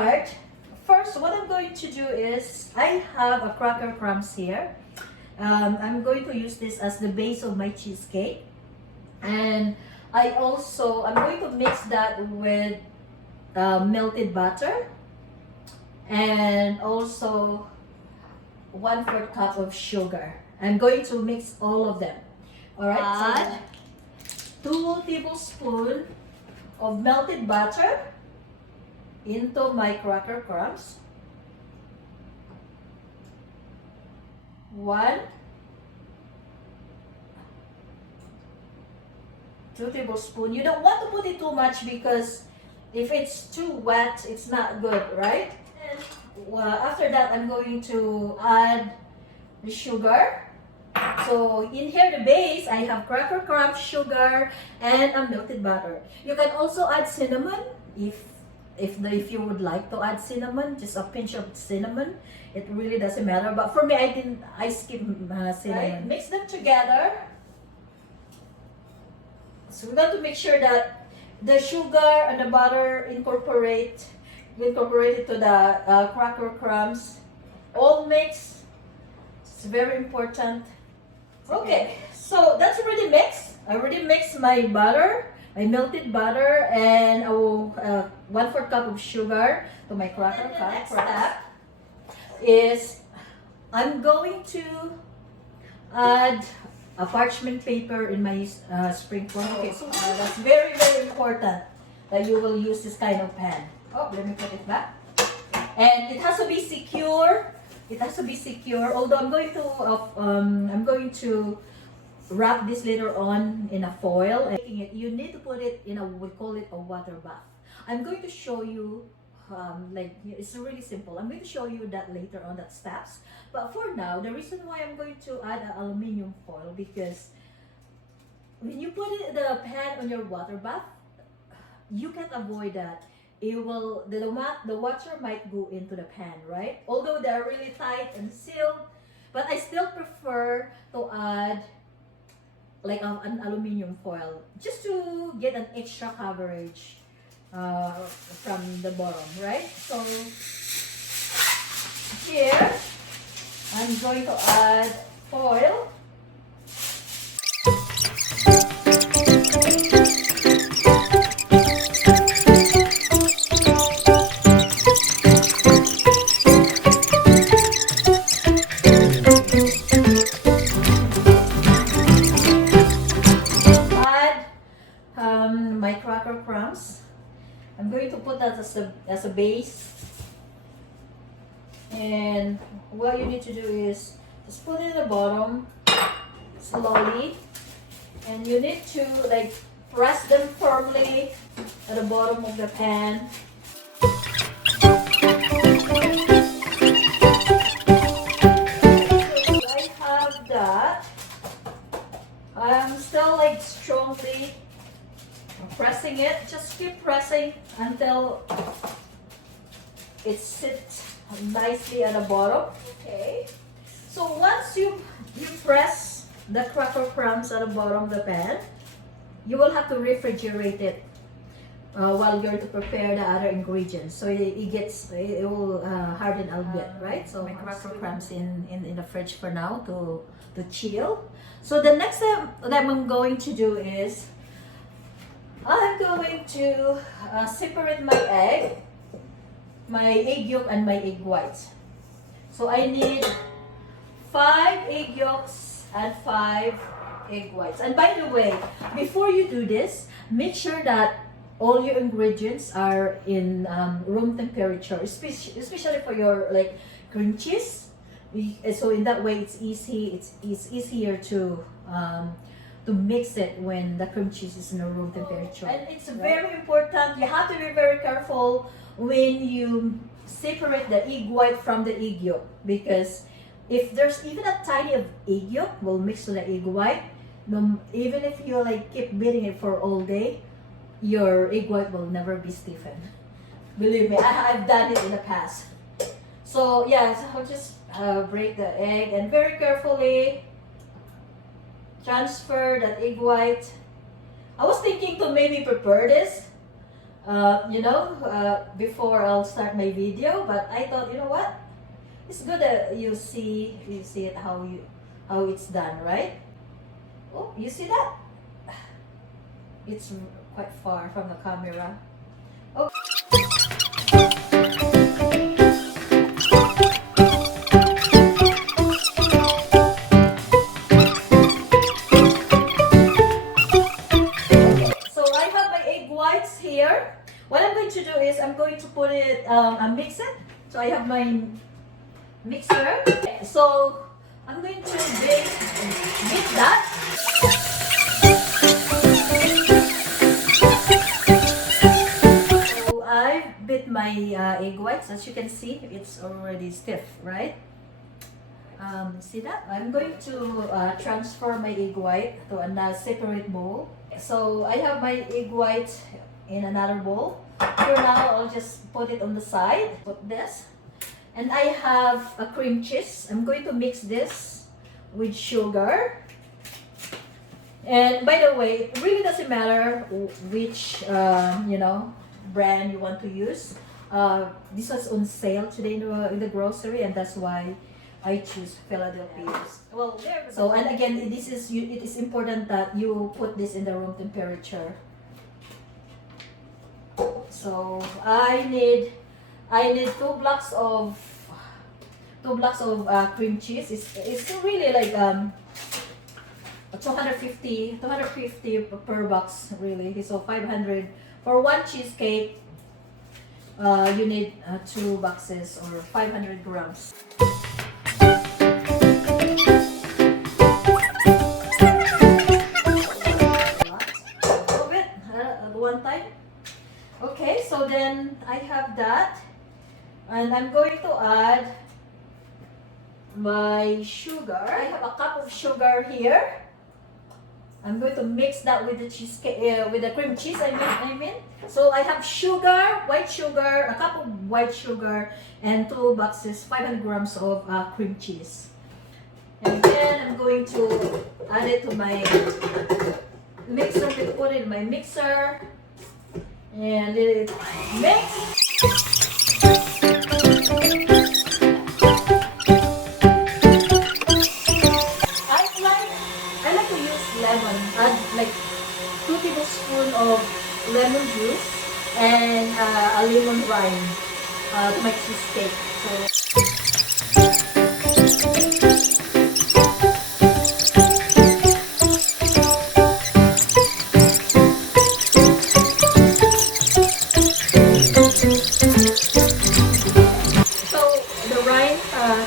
start, first what I'm going to do is, I have a cracker crumbs here. I'm going to use this as the base of my cheesecake. And I'm going to mix that with melted butter. And also 1/4 cup of sugar. I'm going to mix all of them. Alright, add 2 tablespoons of melted butter into my cracker crumbs. 2 tablespoons. You don't want to put it too much because if it's too wet, it's not good, right? And after that, I'm going to add the sugar. So in here, the base, I have cracker crumbs, sugar, and a melted butter. You can also add cinnamon if you would like to add cinnamon, just a pinch of cinnamon. It really doesn't matter. But for me, I skip cinnamon. Right? Mix them together. So we got to make sure that the sugar and the butter incorporate it to the cracker crumbs. All mix. It's very important. Okay, so that's already mixed. I already mixed my butter, my melted butter, and 1/4 cup of sugar to my cracker crumbs. The next step is I'm going to add a parchment paper in my sprinkler. Okay, so that's very, very important that you will use this kind of pan. Oh, let me put it back. And it has to be secure. It has to be secure. Although I'm going to wrap this later on in a foil. You need to put it in we call it a water bath. I'm going to show you. It's really simple. I'm going to show you that later on, that steps. But for now, the reason why I'm going to add an aluminum foil, because when you put the pan on your water bath, you can't avoid that. The water might go into the pan, right? Although they're really tight and sealed, but I still prefer to add like an aluminum foil just to get an extra coverage from the bottom, right? So here I'm going to add foil. My cracker crumbs. I'm going to put that as a base, and what you need to do is just put it in the bottom slowly, and you need to press them firmly at the bottom of the pan. I have that. I'm still strongly pressing it. Just keep pressing until it sits nicely at the bottom. Okay. So once you press the cracker crumbs at the bottom of the pan, you will have to refrigerate it while you're to prepare the other ingredients. So it will harden a bit, right? So my cracker crumbs in the fridge for now to chill. So the next step that I'm going to do is I'm going to separate my egg yolk and my egg whites. So I need 5 egg yolks and 5 egg whites. And by the way, before you do this, make sure that all your ingredients are in room temperature, especially for your cream cheese. So in that way, it's easier to mix it when the cream cheese is in a room temperature. And it's very important. You have to be very careful when you separate the egg white from the egg yolk, because if there's even a tiny of egg yolk will mix with the egg white, even if you keep beating it for all day, your egg white will never be stiffened. Believe me, I've done it in the past. So yeah, so I'll just break the egg and very carefully transfer that egg white. I was thinking to maybe prepare this, before I'll start my video, but I thought, you know what? It's good that you see it how it's done, right? Oh, you see that? It's quite far from the camera. Oh. Here, what I'm going to do is I'm going to put it, mix it. So I have my mixer. So I'm going to beat that. So I beat my egg whites. As you can see, it's already stiff, right? See that? I'm going to transfer my egg white to a separate bowl. So I have my egg white in another bowl. For now, I'll just put it on the side. Put this. And I have a cream cheese. I'm going to mix this with sugar. And by the way, it really doesn't matter which brand you want to use. This was on sale today in the grocery, and that's why I choose Philadelphia. Well, so and again, it is important that you put this in the room temperature. So I need 2 blocks of cream cheese. It's really like 250 per box really. So 500 for one cheesecake. You need 2 boxes or 500 grams. One time. Okay, so then I have that, and I'm going to add my sugar. I have a cup of sugar here. I'm going to mix that with the cheesecake, with the cream cheese. I mean. So I have sugar, white sugar, a cup of white sugar, and 2 boxes, 500 grams of cream cheese. And then I'm going to add it to my mixer. I'm going to put it in my mixer. And let it mix. I like to use lemon. Add like 2 tablespoons of lemon juice and a lemon rind to my cheesecake.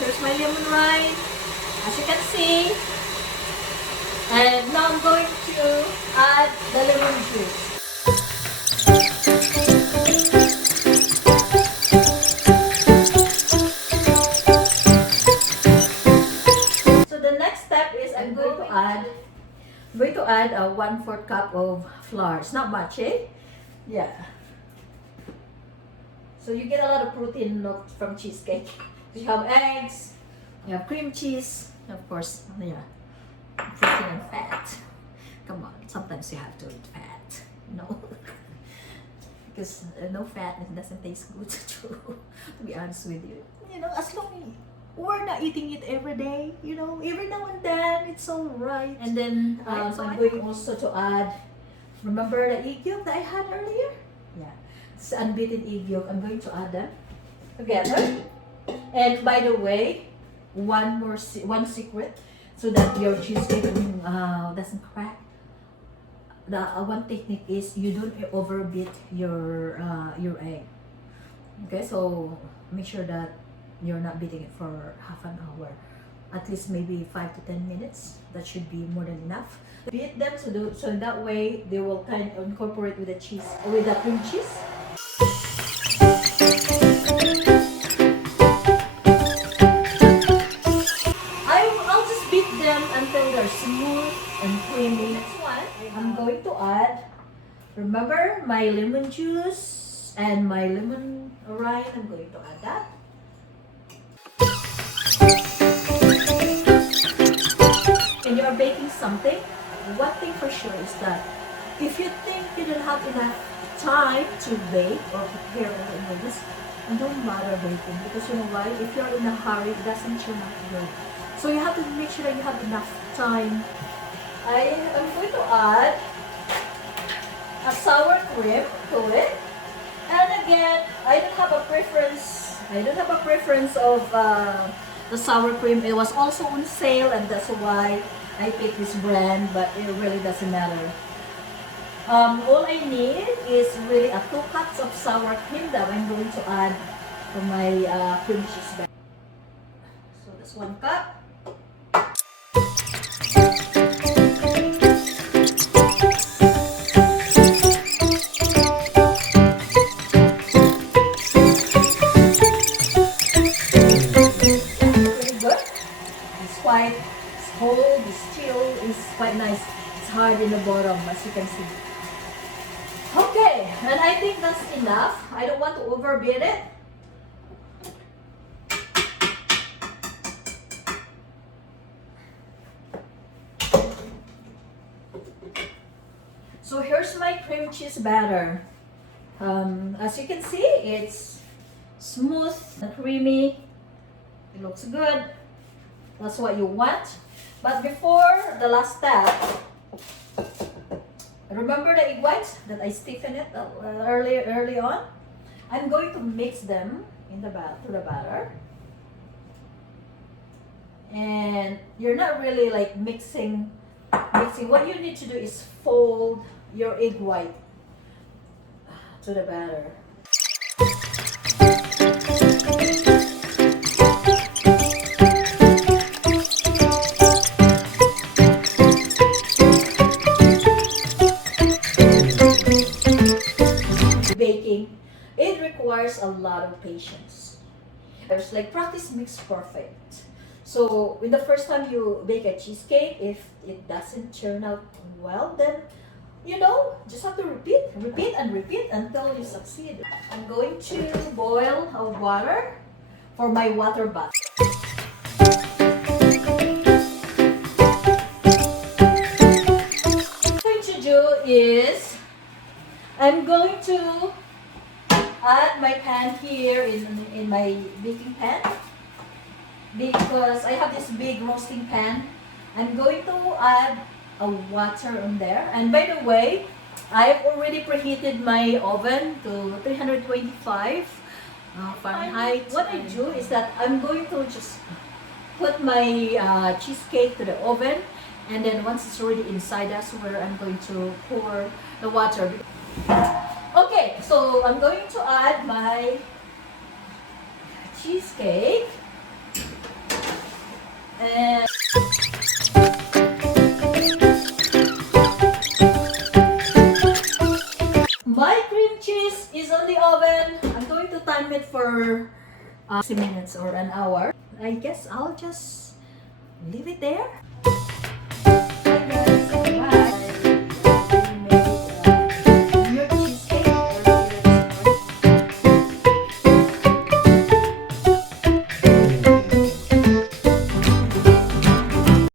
Here's my lemon rind, as you can see. And now I'm going to add the lemon juice. So the next step is I'm going to add a 1/4 cup of flour. It's not much, eh? Yeah. So you get a lot of protein from cheesecake. You have eggs, you have cream cheese, of course, yeah, protein and fat. Come on, sometimes you have to eat fat, no, because no fat doesn't taste good too, to be honest with you. As long as we're not eating it every day, every now and then, it's alright. And then so I'm going also to add, remember the egg yolk that I had earlier? Yeah, it's unbeaten egg yolk. I'm going to add them together. And by the way, one secret so that your cheesecake doesn't crack. The one technique is you don't overbeat your egg. Okay, so make sure that you're not beating it for half an hour. At least maybe 5 to 10 minutes. That should be more than enough. Beat them so that way they will kind of incorporate with the cream cheese. Until they're smooth and creamy. Next one, I'm going to add, remember my lemon juice and my lemon rind. I'm going to add that. When you are baking something, one thing for sure is that If you think you don't have enough time to bake or prepare all the ingredients, don't bother baking, because you know why? If you're in a hurry, it doesn't turn out good. So you have to make sure that you have enough time. I am going to add a sour cream to it. And again, I don't have a preference. I don't have a preference of the sour cream. It was also on sale, and that's why I picked this brand, but it really doesn't matter. All I need is really 2 cups of sour cream that I'm going to add to my cream cheese bag. So that's 1 cup. The steel is quite nice. It's hard in the bottom, as you can see. Okay, and I think that's enough. I don't want to overbeat it. So here's my cream cheese batter. As you can see, it's smooth and creamy. It looks good. That's what you want. But before the last step, remember the egg whites that I stiffened it early on? I'm going to mix them in the batter. And you're not really like mixing. What you need to do is fold your egg white to the batter. Baking, it requires a lot of patience. There's like practice makes perfect. So when the first time you bake a cheesecake, if it doesn't turn out well, then just have to repeat until you succeed. I'm going to boil water for my water bath. What I'm going to do is I'm going to add my pan here in my baking pan, because I have this big roasting pan. I'm going to add a water on there. And by the way, I've already preheated my oven to 325 Fahrenheit. What I do is that I'm going to just put my cheesecake to the oven, and then once it's already inside, that's where I'm going to pour the water. Okay, so I'm going to add my cheesecake, and my cream cheese is on the oven. I'm going to time it for 60 minutes or an hour. I guess I'll just leave it there.